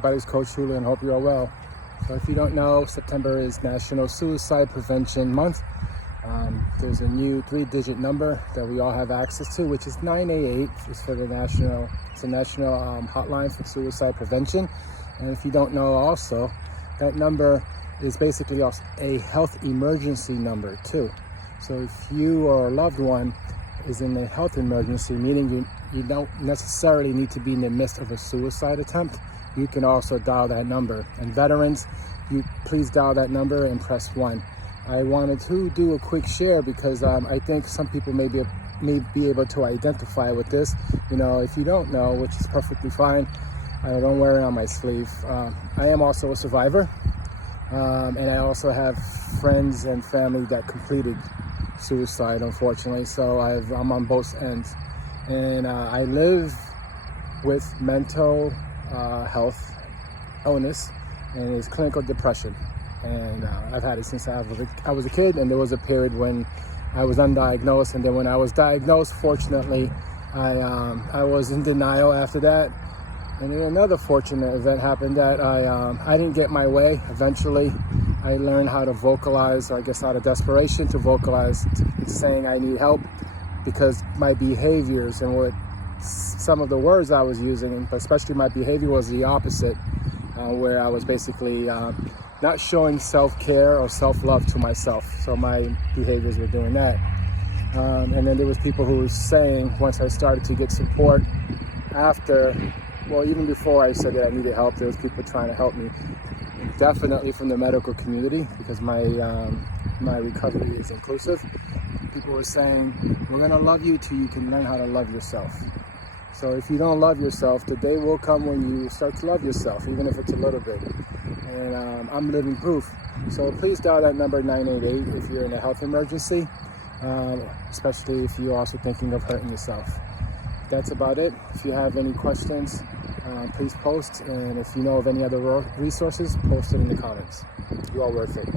Everybody's Coach Hula and hope you are well. So if you don't know, September is National Suicide Prevention Month. There's a new 3-digit number that we all have access to, which is 988. It's for the national hotline for suicide prevention. And if you don't know also, that number is basically a health emergency number too. So if you or a loved one is in a health emergency, meaning you don't necessarily need to be in the midst of a suicide attempt, you can also dial that number. And veterans, you please dial that number and press 1. I wanted to do a quick share because I think some people may be able to identify with this. You know, if you don't know, which is perfectly fine, I don't wear it on my sleeve. I am also a survivor, and I also have friends and family that completed suicide, unfortunately. So I'm on both ends, and I live with mental health illness, and it's clinical depression. And I've had it since I was a kid, and there was a period when I was undiagnosed, and then when I was diagnosed, fortunately, I was in denial after that. And then another fortunate event happened that I didn't get my way. Eventually, I learned how to vocalize, or I guess out of desperation to vocalize, saying I need help, because my behaviors and what some of the words I was using, but especially my behavior, was the opposite, where I was basically not showing self-care or self-love to myself. So my behaviors were doing that. And then there was people who were saying, once I started to get support after, well, even before I said that I needed help, there was people trying to help me. Definitely from the medical community, because my recovery is inclusive. People were saying, we're gonna love you till you can learn how to love yourself. So if you don't love yourself, the day will come when you start to love yourself, even if it's a little bit. And I'm living proof. So please dial that number 988 if you're in a health emergency, especially if you're also thinking of hurting yourself. That's about it. If you have any questions, please post. And if you know of any other resources, post it in the comments. You are worth it.